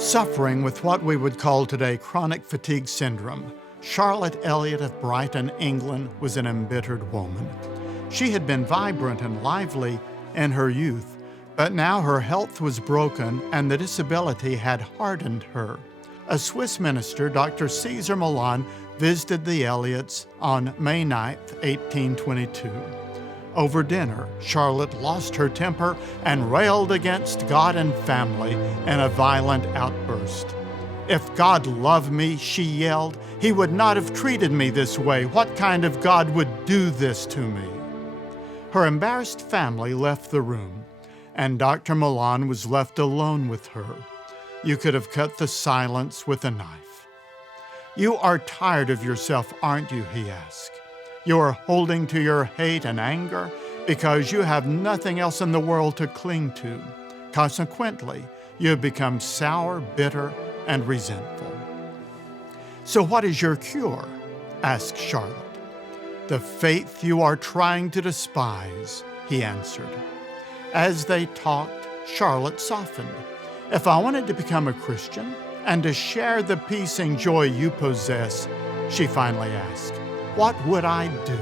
Suffering with what we would call today chronic fatigue syndrome, Charlotte Elliott of Brighton, England, was an embittered woman. She had been vibrant and lively in her youth, but now her health was broken and the disability had hardened her. A Swiss minister, Dr. Caesar Milan, visited the Elliots on May 9, 1822. Over dinner, Charlotte lost her temper and railed against God and family in a violent outburst. "If God loved me," she yelled, "He would not have treated me this way. What kind of God would do this to me?" Her embarrassed family left the room, and Dr. Milan was left alone with her. You could have cut the silence with a knife. "You are tired of yourself, aren't you?" he asked. "You are holding to your hate and anger because you have nothing else in the world to cling to. Consequently, you have become sour, bitter, and resentful." "So what is your cure?" asked Charlotte. "The faith you are trying to despise," he answered. As they talked, Charlotte softened. "If I wanted to become a Christian and to share the peace and joy you possess," she finally asked, "what would I do?"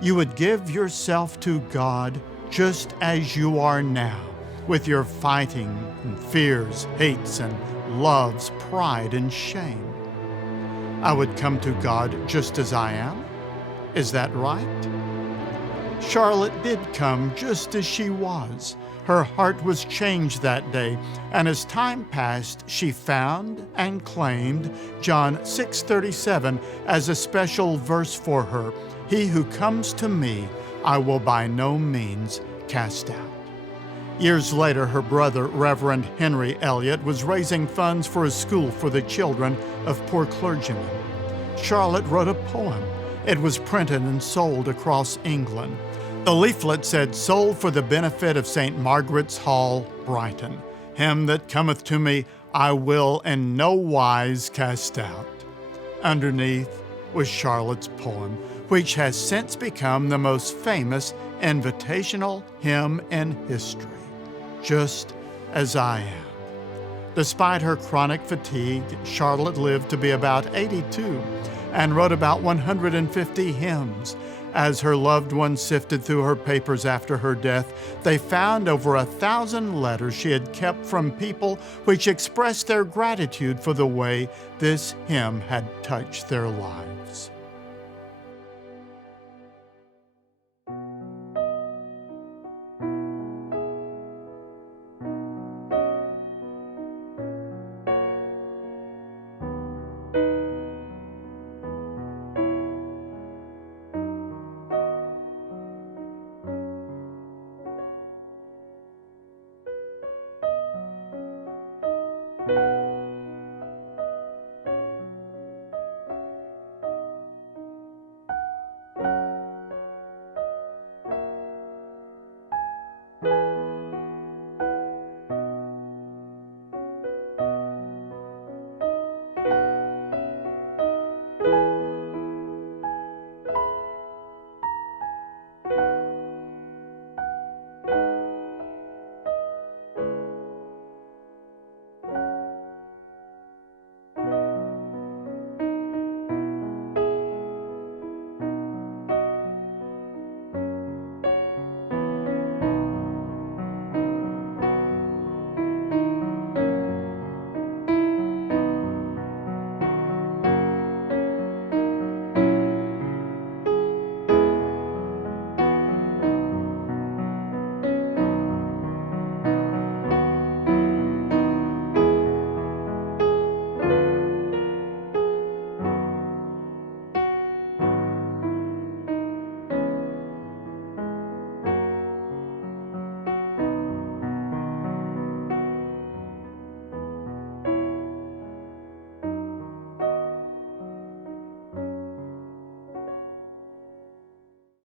"You would give yourself to God just as you are now, with your fighting and fears, hates and loves, pride and shame." "I would come to God just as I am? Is that right?" Charlotte did come just as she was. Her heart was changed that day, and as time passed, she found and claimed John 6:37 as a special verse for her. "He who comes to me, I will by no means cast out." Years later, her brother, Reverend Henry Elliott, was raising funds for a school for the children of poor clergymen. Charlotte wrote a poem. It was printed and sold across England. The leaflet said, "Sold for the benefit of St. Margaret's Hall, Brighton. Him that cometh to me, I will in no wise cast out." Underneath was Charlotte's poem, which has since become the most famous invitational hymn in history, "Just as I Am." Despite her chronic fatigue, Charlotte lived to be about 82 and wrote about 150 hymns. As her loved ones sifted through her papers after her death, they found over 1,000 letters she had kept from people which expressed their gratitude for the way this hymn had touched their lives.